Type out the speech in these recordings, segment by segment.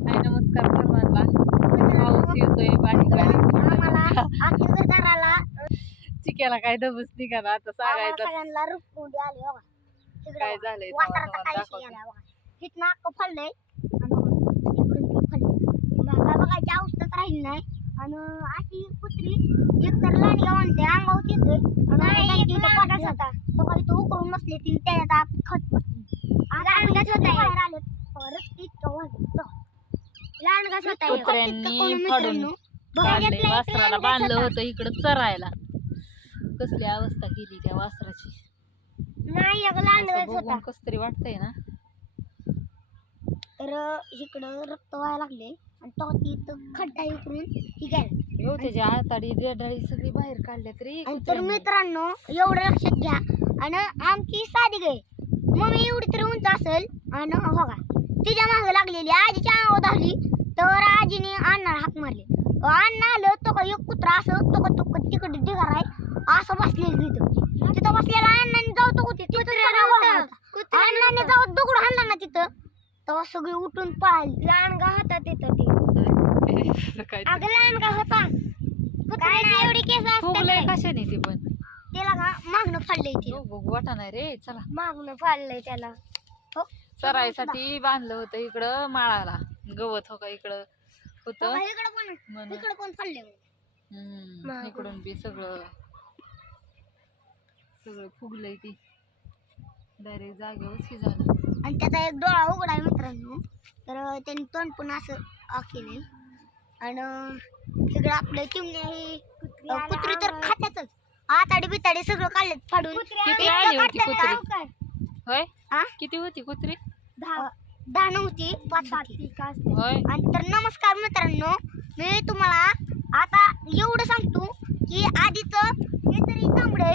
हाय नमस्कार सर्वांना. पाऊस येतोय बारीक बारीक. चिक्याला काय दबस निघाला आता सांगायचं सगळ्यांना रुपकुंडी आली बघा. काय झालंय वासराचा काय विषय गेला बघा. हिथनं अख्खं फळलंय आणि इकडून पण फळलंय. बघायची अवस्थाच राहिली नाही. आणि अशी कुत्री एकतर लांडग्या म्हणते अंगावर येतोय आणि पोटात होता तो काही तो उकरून बसले ती त्याच्यात आत खत बसली लांडगाच होता बाहेर आले परत इतकं वाजलं लांडगाच होता कुत्र्यांनी फाडून काढलंय वासराला बांधलं होतं इकडं चरायला. कसली अवस्था केली त्या वासराची. नाही अगं लांडगाच होता. कस तरी वाटतंय ना. तर इकडं रक्त व्हायला लागले आणि तो तिथं खड्डा उकरून ही गेला हो त्याच्या हाताडी रेडाळी सगळी बाहेर काढल्या तरी. तर मित्रांनो एवढं लक्षात घ्या. आणि आमची साधी गाय मम्मी एवढी तरी उंच असेल आणि हो का तिच्या मागे लागलेली आजीच्या अंगावर धावली तर आजीने अण्णाला हाक मारली. अण्णा आलं तो का एक कुत्रा असं तो का तिकडे ढिगार आहे असं बसलेलं तिथं बसलेला अण्णाने जाऊ तो अण्णाने जाऊ दगड हाणला ना तिथं तेव्हा सगळी उठून पळाली. लांडगा होता तिथं ती अगं लांडगा होता. कुत्र्याची एवढी केस असते कशाने ती पण त्याला का मागणं फाडलंय ती बघू वाटा नाही रे. चला मागणं फाडलंय त्याला. हो चरायसाठी बांधलं होतं इकडं माळाला गवत हो का इकडं होत इकडं पण फाडलंय. इकडून बी सगळं फुगलंय ती डायरेक्ट जागेवरच ही झालं. आणि त्याचा एक डोळा उघडा आहे मित्रांनो. तर त्यांनी तोंड पण असं केलंय आणि इकडं आपलं चिमण्या ही कुत्री तर खात्यातच आताडी बिताडी सगळं काढलेत फाडून. किती आली होती कुत्री होय किती होती कुत्री 10 नव्हती 5 होय. आणि तर नमस्कार मित्रांनो मी तुम्हाला आता एवढं सांगतो की आधीचं हे तरी तांबडे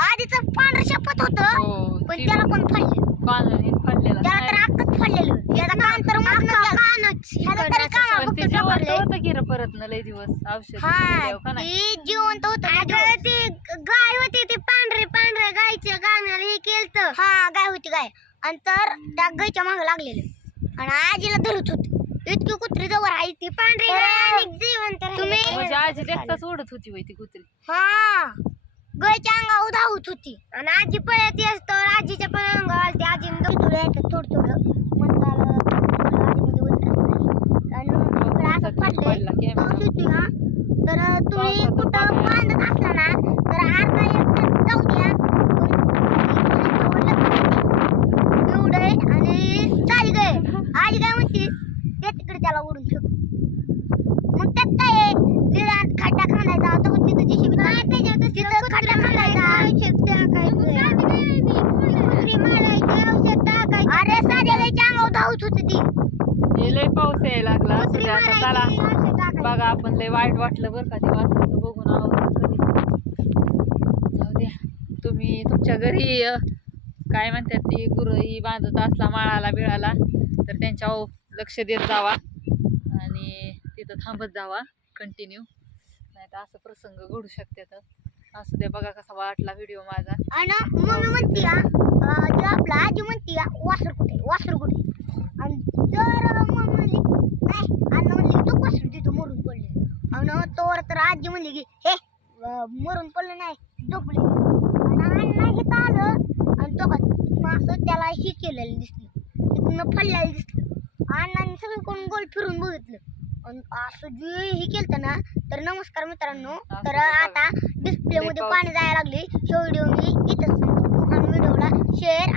आधीचं पांढरं शपथ होतं पण त्याला पण फाडलं त्याला तर अक्कच फाडलेलं याचा कान तर कानच ह्याला तरी कान फक्त सापडलंय. परत न लय दिवस औषध ती जिवंत होतं. ती गाय होती ती पांढरे गायच्या गाण्याला हे केलं. हा गाय होती गाय आणि तर त्या गायच्या मागे लागलेलं आणि आजीला धरत होती इतकी कुत्री जवळ आहे ती पांढरी गाय जिवंत तुम्ही म्हणजे आजी देखताच ओढत होती वय ती कुत्री. हा गायच्या अंगावर धावत होती आणि आजी पळत असतो आजीच्या पण अंगावर आलती. आजीने थोडं यायचं थोडं म्हणताला आजीमध्ये उतरत आणि असं पडलंय पाऊस येतोय हा. तर तुम्ही कुठं बांधत असला ना तर अर्धा एक तास जाऊ द्या एवढं आणि चाली गाय आजी काय म्हणते ते तिकडे त्याला ओढून ठेव. मग त्यात काय आहे निरात खड्डा खांदायचा तो तिथं जीसीबी तिथं खड्डा खांदायचा अरे साध्या गायच्या अंगावर धावत होती ती. लय पाऊस यायला लागला असू दे आता. चला बघा आपण लय वाईट वाटलं बरं का ते वासराचं बघून जाऊ द्या. तुम्ही तुमच्या घरी काय म्हणतात ती गुरं ही बांधत असला माळाला बिळाला तर त्यांच्यावर लक्ष देत जावा आणि तिथं थांबत जावा कंटिन्यू नाही तर असं प्रसंग घडू शकतात. असू द्या बघा कसा वाटला व्हिडिओ माझा. आणि मम्मी म्हणते ते आपला आजी म्हणते वासर कुठे आणि जर मम्मी म्हणली नाही अण्णा म्हणली तो वासरू तिथं मरून पडले आणि तोवर तर आजी म्हणली की हे मरून पडलं नाही झोपले आणि अण्णा इथं आलं आणि तो असं त्याला हे केलेलं दिसलं तिथून फडलेलं दिसलं. अण्णाने सगळं कोण गोल फिरून बघितलं आणि असं जे हे केलं ना. तर नमस्कार मित्रांनो तर आता डिस्प्ले मध्ये पाणी जायला लागले. व्हिडिओ मी इथंच संपवतो आणि व्हिडिओला शेअर